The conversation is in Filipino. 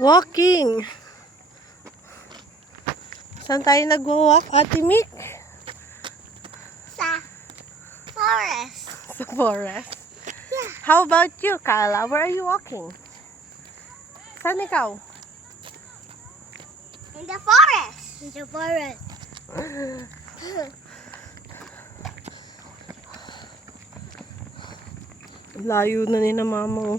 Walking. Saan tayo nag-walk, Ate Mick? Sa forest. Sa forest. Yeah. How about you, Kyla? Where are you walking? Saan ikaw? In the forest. In the forest. Layo na ni na mama.